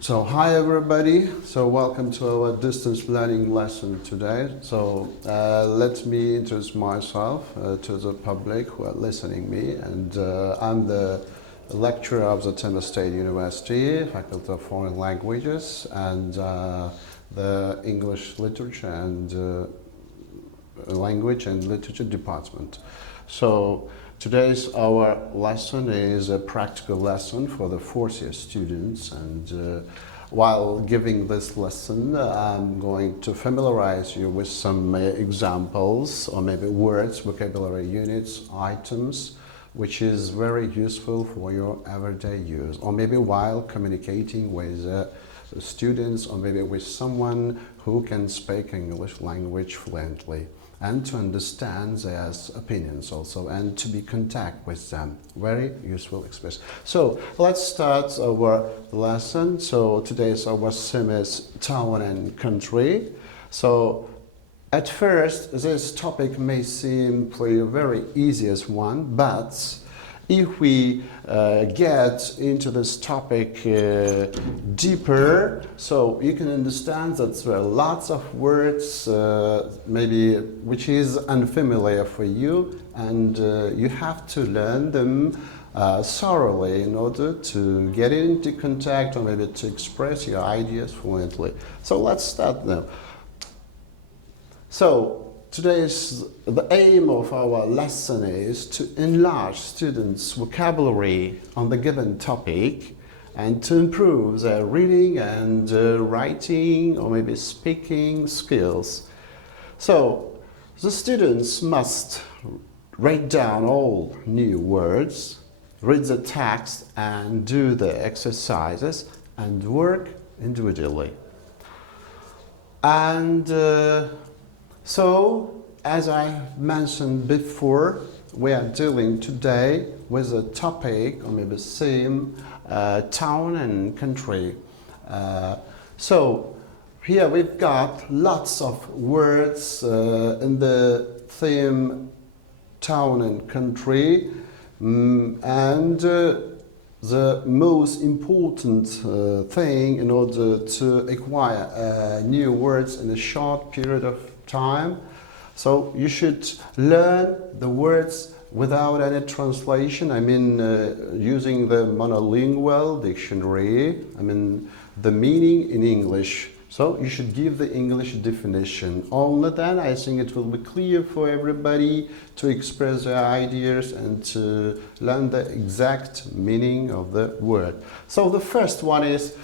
So hi everybody, so welcome to our distance learning lesson today. So let me introduce myself to the public who are listening me, and I'm the lecturer of the Termiz State University, Faculty of Foreign Languages and the English Literature and Language and Literature Department. So today's our lesson is a practical lesson for the fourth year students, and while giving this lesson I'm going to familiarize you with some examples or maybe words, vocabulary units, items which is very useful for your everyday use, or maybe while communicating with students or maybe with someone who can speak English language fluently, and to understand their opinions also, and to be in contact with them. Very useful expression. So let's start our lesson. So today's our theme is town and country. So at first this topic may seem pretty very easiest one, but if we get into this topic deeper, so you can understand that there are lots of words maybe which is unfamiliar for you, and you have to learn them thoroughly in order to get into contact or maybe to express your ideas fluently. So let's start now. So the aim of our lesson is to enlarge students' vocabulary on the given topic and to improve their reading and writing or maybe speaking skills. So the students must write down all new words, read the text and do the exercises and work individually. And so, as I mentioned before, we are dealing today with a topic or maybe theme, town and country. So here we've got lots of words in the theme town and country, and the most important thing in order to acquire new words in a short period of time. So you should learn the words without any translation. I mean, using the monolingual dictionary. I mean, the meaning in English. So you should give the English definition. Only then I think it will be clear for everybody to express their ideas and to learn the exact meaning of the word. So the first one is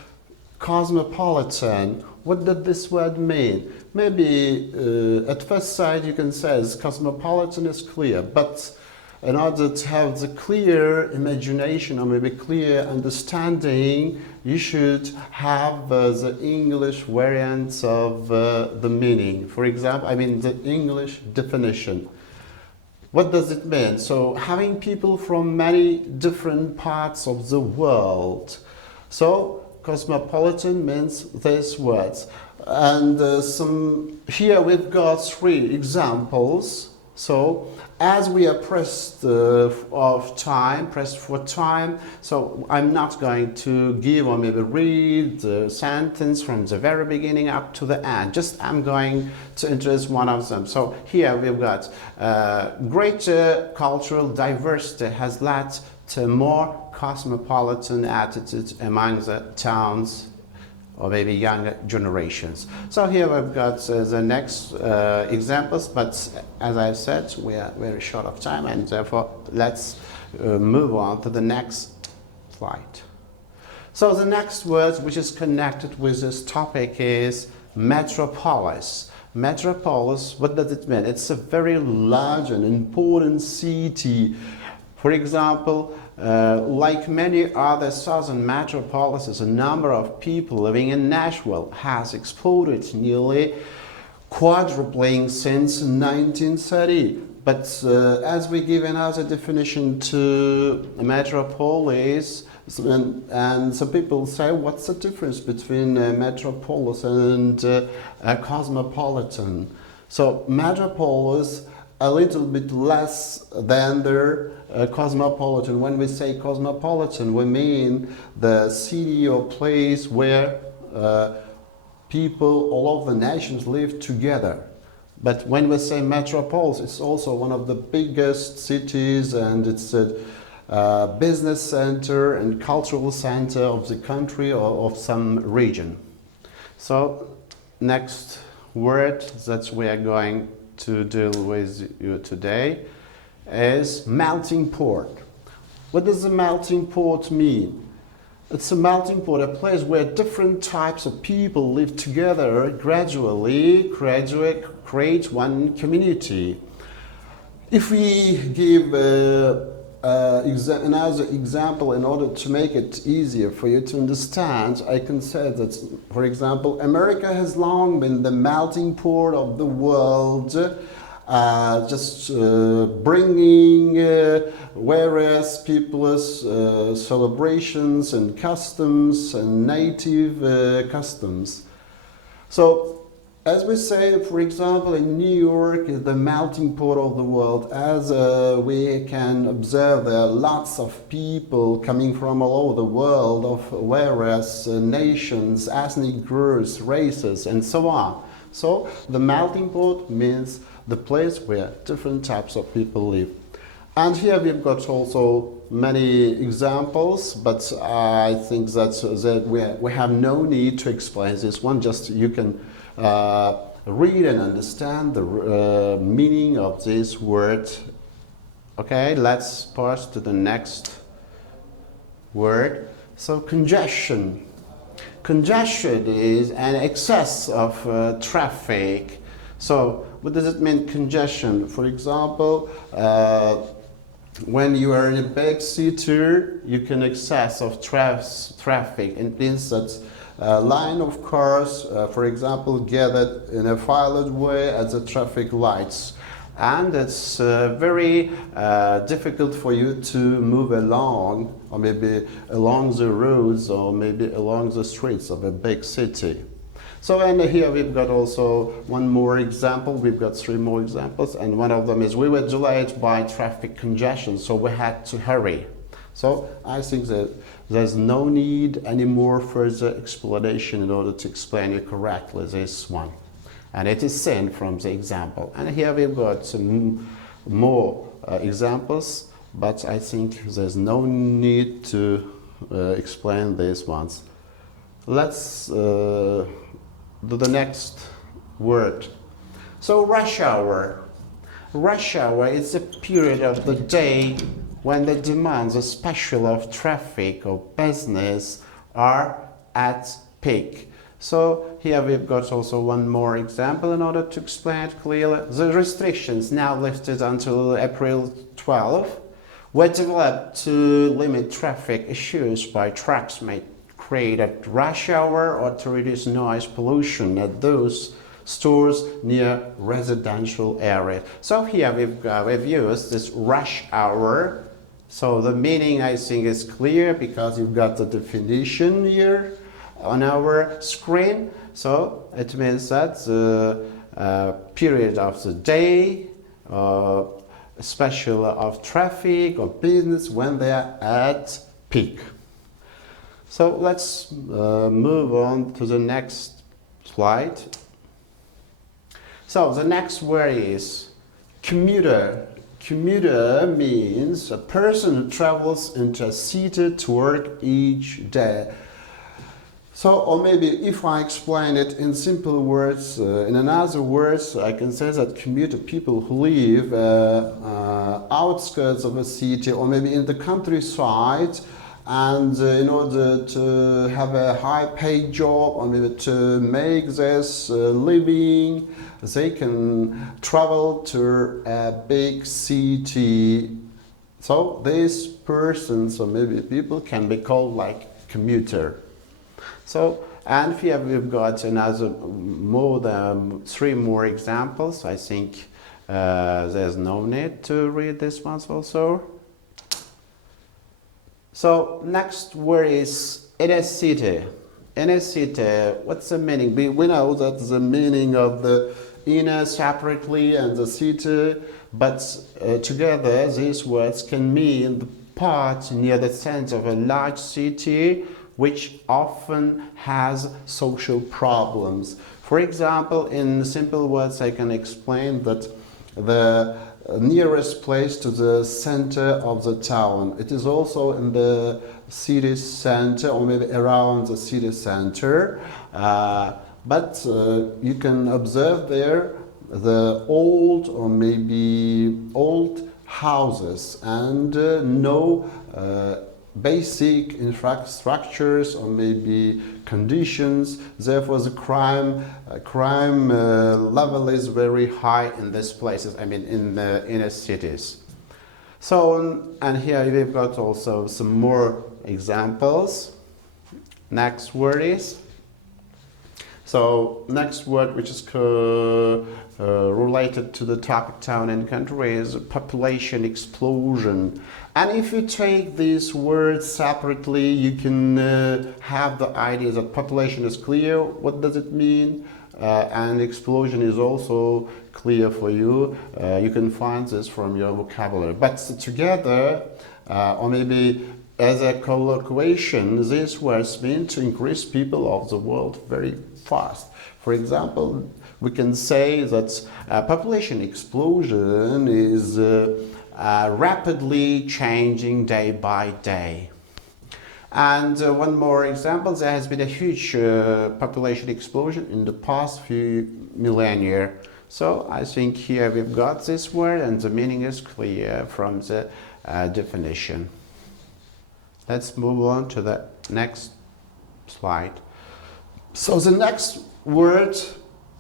cosmopolitan. What does this word mean? Maybe at first sight you can say cosmopolitan is clear, but in order to have the clear imagination or maybe clear understanding, you should have the English variants of the meaning. For example, I mean the English definition. What does it mean? So having people from many different parts of the world. So cosmopolitan means these words. And here we've got three examples. So as we are pressed for time, so I'm not going to give or maybe read the sentence from the very beginning up to the end. Just I'm going to introduce one of them. So here we've got greater cultural diversity has led to more cosmopolitan attitudes among the towns or maybe younger generations. So here we've got the next examples, but as I said, we are very short of time, and therefore let's move on to the next slide. So the next word which is connected with this topic is metropolis. Metropolis, what does it mean? It's a very large and important city. For example, like many other southern metropolises, a number of people living in Nashville has exploded, nearly quadrupling since 1930. But as we give another definition to metropolis, and some people say, what's the difference between a metropolis and a cosmopolitan? So metropolis a little bit less than the cosmopolitan. When we say cosmopolitan, we mean the city or place where people all over the nations live together. But when we say metropolis, it's also one of the biggest cities, and it's a business center and cultural center of the country or of some region. So next word that we are going to deal with you today is melting pot. What does a melting pot mean? It's a melting pot, a place where different types of people live together, gradually create one community. If we give another example in order to make it easier for you to understand, I can say that, for example, America has long been the melting pot of the world, bringing various people's celebrations and customs and native customs. So, as we say, for example, in New York is the melting pot of the world. As we can observe, there are lots of people coming from all over the world of various nations, ethnic groups, races, and so on. So the melting pot means the place where different types of people live. And here we've got also many examples, but I think that we have no need to explain this one. Just you can read and understand the meaning of this word. Okay, let's pass to the next word. So congestion. Congestion is an excess of traffic. So what does it mean, congestion? For example, when you are in a big city, you can excess of traffic. It means that line of cars, for example, gathered in a filed way at the traffic lights, and it's very difficult for you to move along, or maybe along the roads, or maybe along the streets of a big city. So, and here we've got also one more example. We've got three more examples, and one of them is we were delayed by traffic congestion, so we had to hurry. So I think that there's no need any more further explanation in order to explain you correctly this one. And it is seen from the example. And here we've got some more examples, but I think there's no need to explain these ones. Let's do the next word. So rush hour. Rush hour is a period of the day when the demands, especially of traffic or business, are at peak. So here we've got also one more example in order to explain it clearly. The restrictions now lifted until April 12 were developed to limit traffic issues by trucks made create at rush hour or to reduce noise pollution at those stores near residential areas. So here we've used this rush hour. So the meaning, I think, is clear because you've got the definition here on our screen. So it means that the period of the day, especially of traffic or business, when they are at peak. So let's move on to the next slide. So the next word is commuter. Commuter means a person who travels into a city to work each day. So, or maybe if I explain it in simple words, in another words, I can say that commuter people who live outskirts of a city or maybe in the countryside, and in order to have a high-paid job or maybe to make this living, they can travel to a big city. So these persons or maybe people can be called like commuter. So, and here we've got another more than three more examples. I think there's no need to read this ones also. So next word is in a city. In a city, what's the meaning? We know that the meaning of the inner separately and the city, but together these words can mean the part near the center of a large city which often has social problems. For example, in simple words, I can explain that the nearest place to the center of the town, it is also in the city center or maybe around the city center, but you can observe there the old or maybe old houses and no basic infrastructures or maybe conditions. Therefore, the crime level is very high in these places. I mean, in the inner cities. So, and here we've got also some more examples. Next word is. So, next word which is related to the topic town and country is population explosion. And if you take these words separately, you can have the idea that population is clear. What does it mean? And explosion is also clear for you. You can find this from your vocabulary. But together, or maybe as a collocation, these words mean to increase people of the world very fast. For example, we can say that population explosion is rapidly changing day by day. And one more example, there has been a huge population explosion in the past few millennia. So I think here we've got this word and the meaning is clear from the definition. Let's move on to the next slide. So the next word,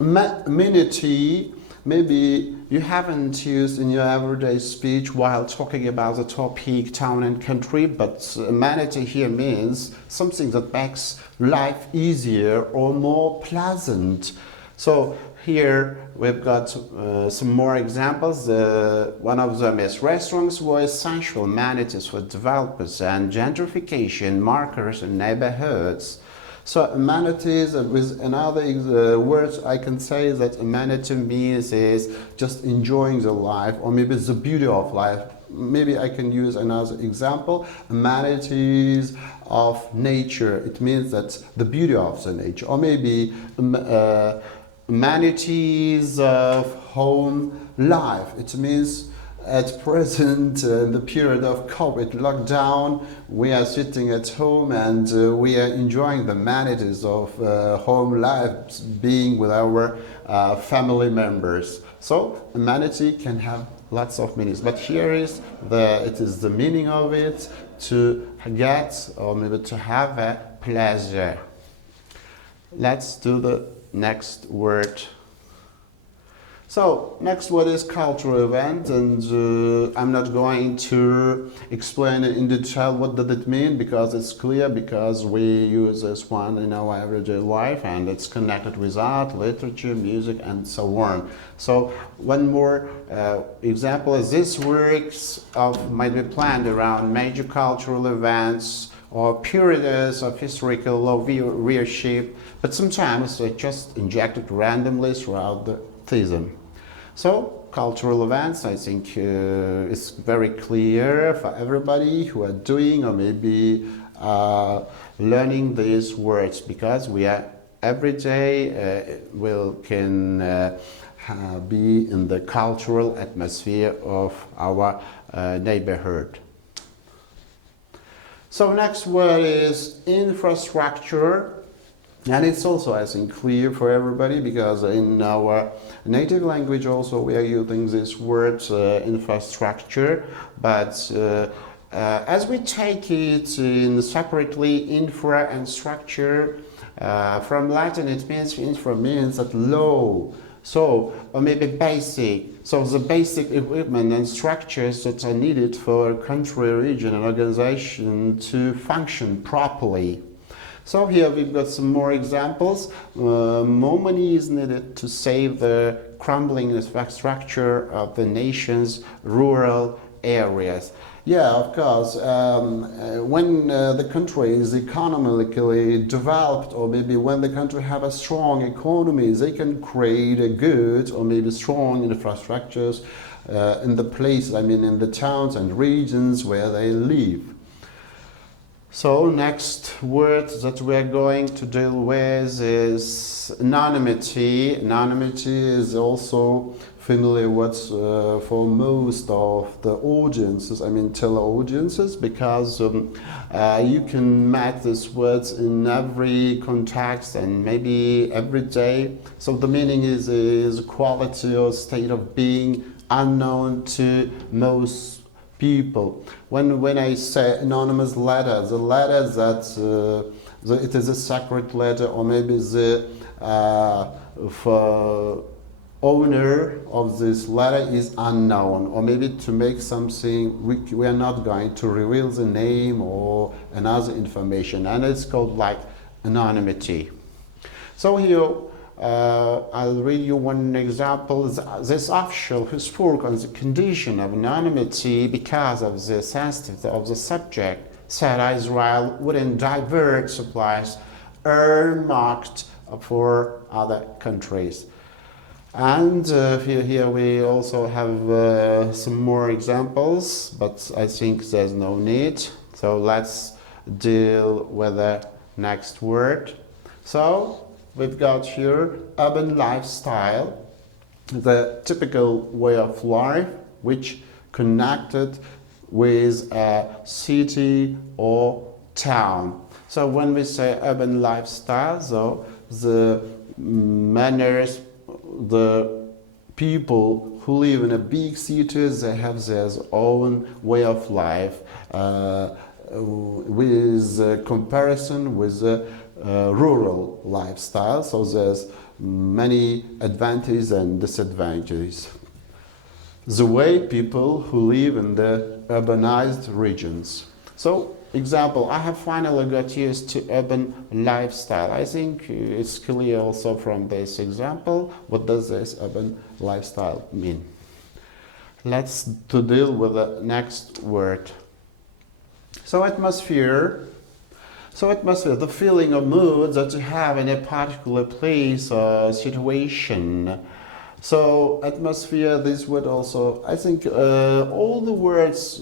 amenity, maybe you haven't used in your everyday speech while talking about the topic town and country, but amenity here means something that makes life easier or more pleasant. So here we've got some more examples. One of them is restaurants were essential amenities for developers and gentrification markers in neighborhoods. So amenities, with another words I can say that amenity means is just enjoying the life or maybe the beauty of life. Maybe I can use another example. Amenities of nature, it means that the beauty of the nature, or maybe amenities of home life. It means at present, in the period of COVID lockdown, we are sitting at home and we are enjoying the amenities of home life, being with our family members. So amenity can have lots of meanings, but here is it is the meaning of it, to get or maybe to have a pleasure. Let's do the next word. So, next word is cultural event, and I'm not going to explain in detail what does it mean, because it's clear, because we use this one in our everyday life and it's connected with art, literature, music and so on. So, one more example is this works might be planned around major cultural events or periods of historical viewership, but sometimes they're just injected randomly throughout the season. So, cultural events, I think, is very clear for everybody who are doing or maybe learning these words, because we are every day can be in the cultural atmosphere of our neighborhood. So, next word is infrastructure. And it's also, I think, clear for everybody, because in our native language also we are using this word infrastructure, but as we take it in separately, infra and structure, from Latin it means, infra means that low, so, or maybe basic, so the basic equipment and structures that are needed for a country, region and organization to function properly. So here we've got some more examples. More money is needed to save the crumbling infrastructure of the nation's rural areas. Yeah, of course. When the country is economically developed, or maybe when the country have a strong economy, they can create a good or maybe strong infrastructures in the places, I mean in the towns and regions where they live. So next word that we are going to deal with is anonymity. Anonymity is also familiar with for most of the audiences, I mean tele-audiences, because you can match these words in every context and maybe every day. So the meaning is quality or state of being unknown to most people. When I say anonymous letter, the letter that it is a sacred letter, or maybe the owner of this letter is unknown, or maybe to make something we are not going to reveal the name or another information, and it's called like anonymity. So here I'll read you one example. This official who spoke on the condition of anonymity because of the sensitivity of the subject said Israel wouldn't divert supplies earmarked for other countries. And here we also have some more examples, but I think there's no need. So let's deal with the next word. So we've got here urban lifestyle, the typical way of life which connected with a city or town. So when we say urban lifestyle, so the manners, the people who live in a big cities, they have their own way of life with comparison with the rural lifestyle. So there's many advantages and disadvantages. The way people who live in the urbanized regions. So example, I have finally got used to urban lifestyle. I think it's clear also from this example. What does this urban lifestyle mean? Let's to deal with the next word. So atmosphere. So atmosphere, the feeling or mood that you have in a particular place or situation. So atmosphere, this word also, I think all the words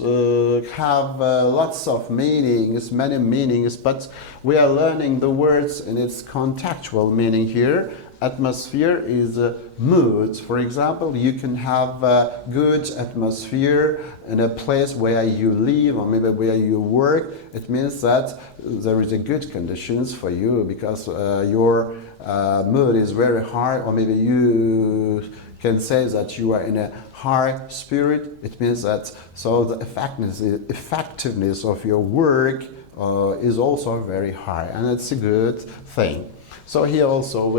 have lots of meanings, many meanings, but we are learning the words in its contextual meaning here. Atmosphere is mood. For example, you can have a good atmosphere in a place where you live or maybe where you work. It means that there is a good conditions for you because your mood is very high, or maybe you can say that you are in a high spirit. It means that so the effectiveness of your work is also very high, and it's a good thing. So here also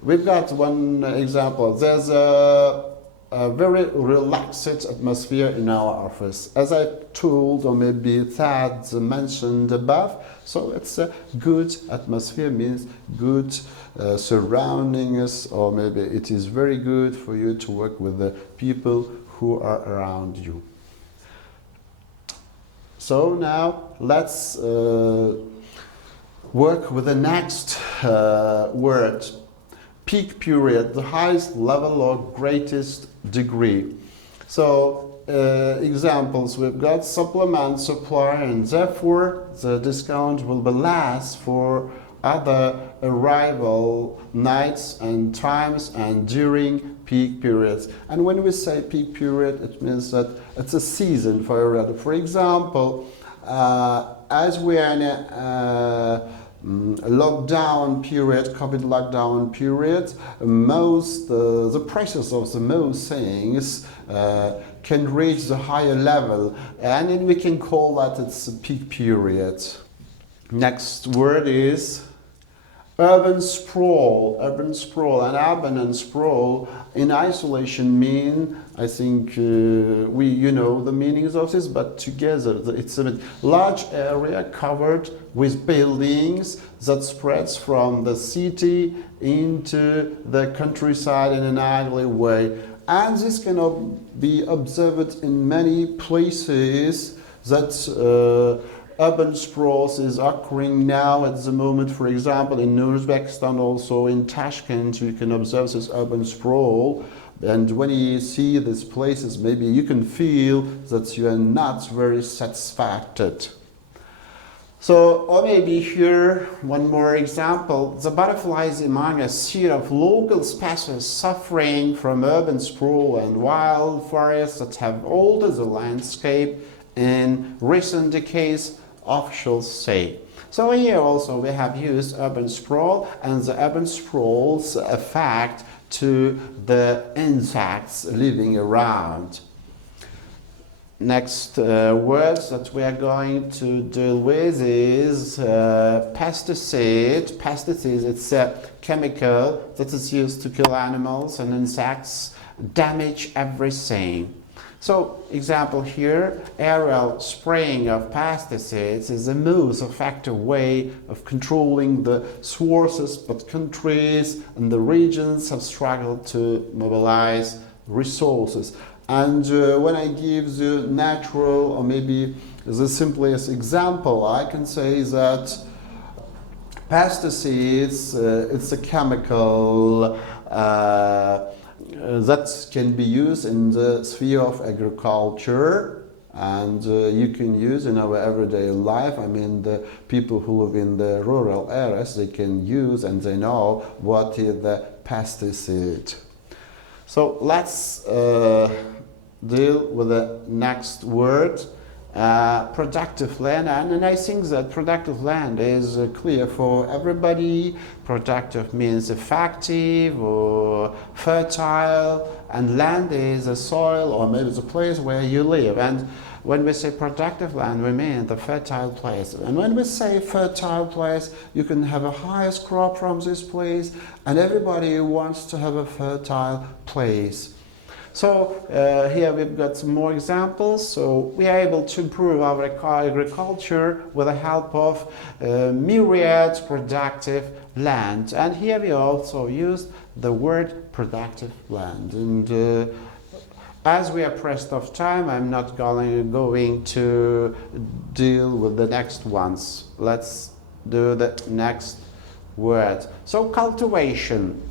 we've got one example. There's a very relaxed atmosphere in our office. As I told, or maybe Thad mentioned above, so it's a good atmosphere, means good surroundings, or maybe it is very good for you to work with the people who are around you. So now let's work with the next word. Peak period, the highest level or greatest degree. So examples, we've got supplement supply, and therefore the discount will be less for other arrival nights and times and during peak periods. And when we say peak period, it means that it's a season for a ride. For example, as we are in a lockdown period, COVID lockdown period, the prices of the most things can reach the higher level, and then we can call that it's a peak period. Next word is urban sprawl. Urban sprawl, and urban and sprawl in isolation mean, I think you know the meanings of this, but together it's a large area covered with buildings that spreads from the city into the countryside in an ugly way. And this can be observed in many places that urban sprawl is occurring now at the moment. For example, in Uzbekistan, also in Tashkent, you can observe this urban sprawl. And when you see these places, maybe you can feel that you are not very satisfied. So, or maybe here, one more example. The butterflies among a sea of local species suffering from urban sprawl and wildfires that have altered the landscape in recent decades, officials say. So here also we have used urban sprawl, and the urban sprawl's effect to the insects living around. Next words that we are going to deal with is pesticide. Pesticide, it's a chemical that is used to kill animals and insects, damage everything. So, example here, aerial spraying of pesticides is the most effective way of controlling the sources, but countries and the regions have struggled to mobilize resources. And when I give the natural, or maybe the simplest example, I can say that pesticides, it's a chemical that can be used in the sphere of agriculture, and you can use in our everyday life. I mean, the people who live in the rural areas, they can use and they know what is the pesticide. So let's deal with the next word, productive land. And I think that productive land is clear for everybody. Productive means effective or fertile, and land is a soil or maybe the place where you live. And when we say productive land, we mean the fertile place. And when we say fertile place, you can have a highest crop from this place, and everybody wants to have a fertile place. So here we've got some more examples. So we are able to improve our agriculture with the help of myriad productive land. And here we also used the word productive land. And as we are pressed of time, I'm not going to deal with the next ones. Let's do the next word. So cultivation.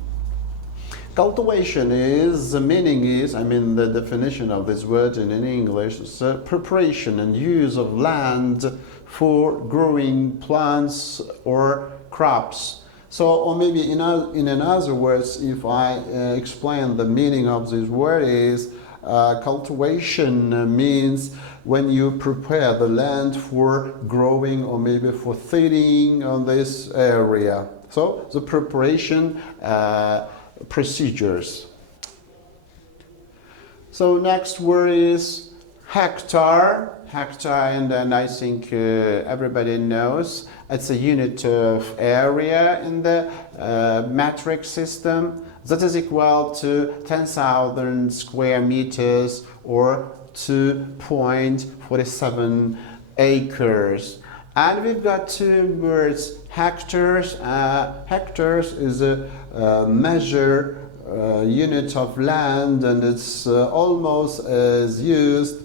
Cultivation is, the meaning is, I mean the definition of this word in English, is preparation and use of land for growing plants or crops. So, or maybe in other words, if I explain the meaning of this word is, cultivation means when you prepare the land for growing or maybe for feeding on this area. So the preparation procedures. So next word is hectare. Hectare, and I think everybody knows it's a unit of area in the metric system that is equal to 10,000 square meters or 2.47 acres. And we've got two words, hectares. Hectares is a measure unit of land, and it's almost as used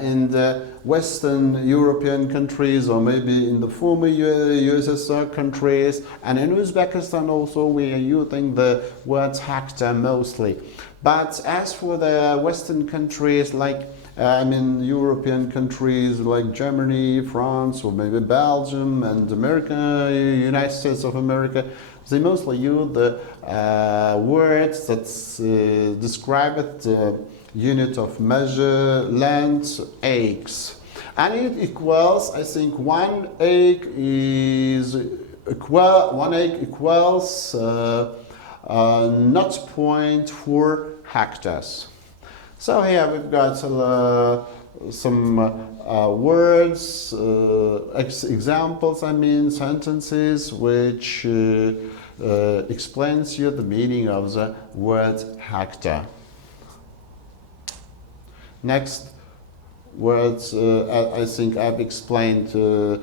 in the Western European countries, or maybe in the former USSR countries, and in Uzbekistan also we are using the word hectare mostly. But as for the Western countries, like European countries like Germany, France, or maybe Belgium and America, United States of America, they mostly use the words that describe it, unit of measure, land, acres. And it equals, I think, 1 acre is equals 0.4 hectares. So here we've got some words, examples, sentences, which explains you the meaning of the word hectare. Next words, I think I've explained the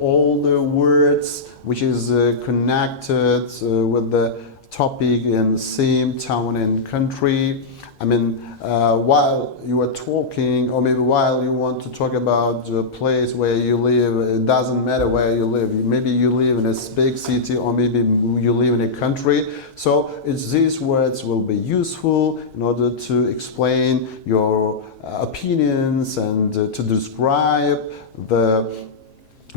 older words, which is connected with the topic in the same town and country. I mean, while you are talking, or maybe while you want to talk about the place where you live, it doesn't matter where you live. Maybe you live in a big city, or maybe you live in a country. So these words will be useful in order to explain your opinions and to describe the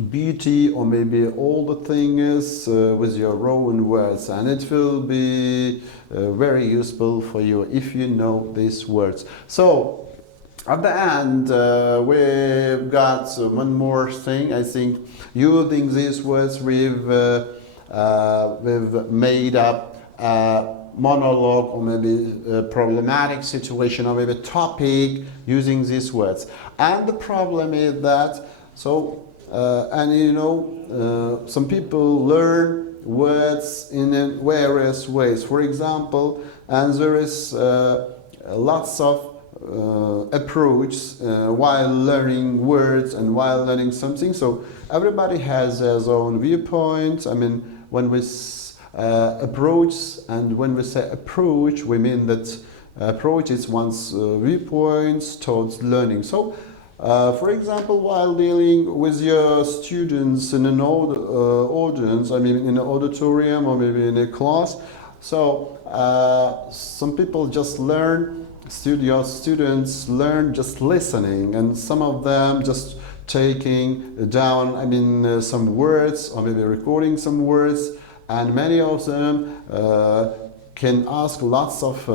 beauty, or maybe all the things with your own words, and it will be very useful for you if you know these words. So at the end we've got one more thing. I think using these words we've made up a monologue, or maybe a problematic situation, or maybe a topic using these words. And the problem is that some people learn words in various ways. For example, and there is lots of approaches while learning words and while learning something. So everybody has their own viewpoint. I mean, when we approach, and when we say approach, we mean that approach is one's viewpoints towards learning. So for example, while dealing with your students in an audience, I mean in an auditorium or maybe in a class, so some people just learn, your students learn just listening, and some of them just taking down, I mean, some words, or maybe recording some words, and many of them can ask lots of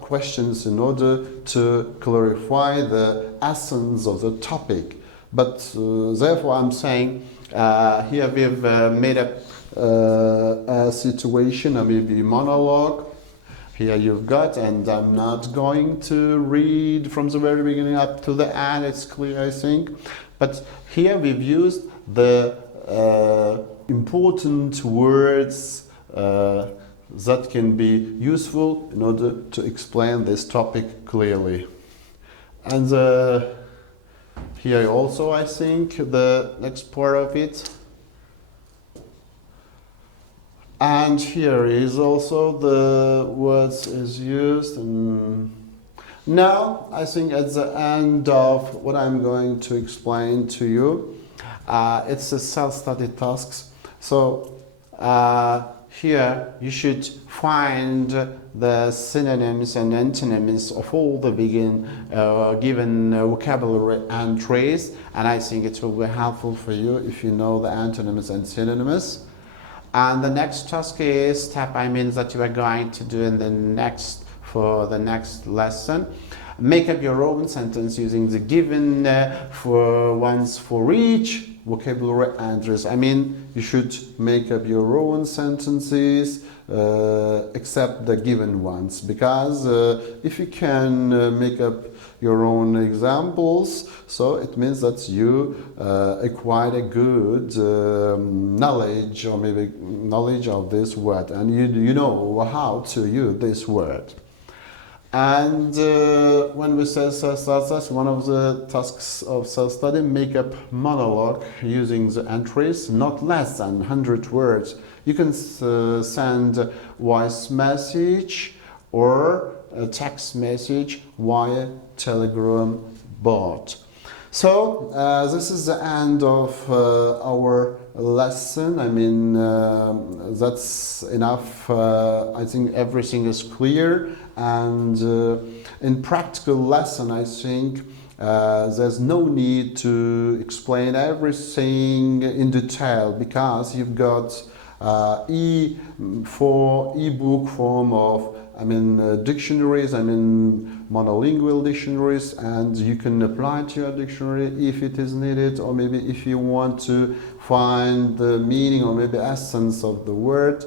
questions in order to clarify the essence of the topic. But therefore I'm saying here we've made up a situation, or maybe monologue. Here you've got, and I'm not going to read from the very beginning up to the end, it's clear I think. But here we've used the important words that can be useful in order to explain this topic clearly. And here also I think the next part of it. And here is also the words is used. And now I think at the end of what I'm going to explain to you, it's a self-study tasks. So here you should find the synonyms and antonyms of all the given vocabulary entries, and I think it will be helpful for you if you know the antonyms and synonyms. And the next task is step, I mean, that you are going to do in the next lesson. Make up your own sentence using the given for each vocabulary entries. I mean, you should make up your own sentences except the given ones, because if you can make up your own examples, so it means that you acquired a good knowledge, or maybe knowledge of this word, and you know how to use this word. And when we say self-study, one of the tasks of self-study, make up monologue using the entries, not less than 100 words. You can send a voice message or a text message via Telegram bot. So this is the end of our lesson. I mean, that's enough. I think everything is clear. And in practical lesson, I think there's no need to explain everything in detail, because you've got e-book form of, I mean, dictionaries, I mean, monolingual dictionaries, and you can apply to your dictionary if it is needed, or maybe if you want to find the meaning or maybe essence of the word.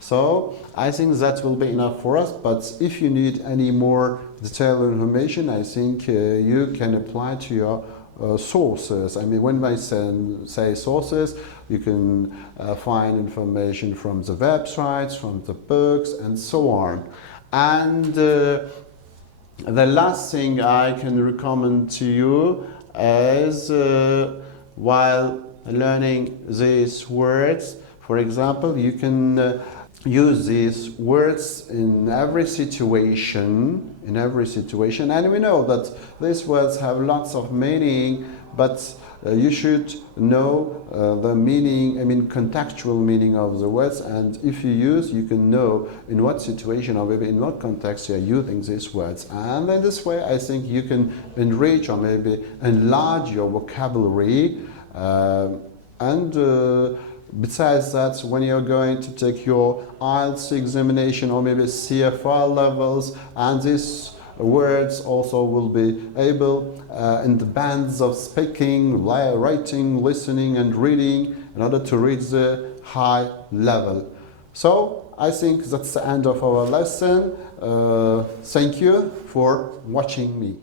So I think that will be enough for us, but if you need any more detailed information, I think you can apply to your sources. I mean, when I say sources, you can find information from the websites, from the books, and so on. And the last thing I can recommend to you is while learning these words, for example, you can use these words in every situation, and we know that these words have lots of meaning, but you should know the meaning, contextual meaning of the words, and if you can know in what situation or maybe in what context you are using these words. And in this way, I think you can enrich or maybe enlarge your vocabulary. Besides that, when you're going to take your IELTS examination or maybe CFR levels, and these words also will be able in the bands of speaking, writing, listening and reading in order to reach the high level. So I think that's the end of our lesson. Thank you for watching me.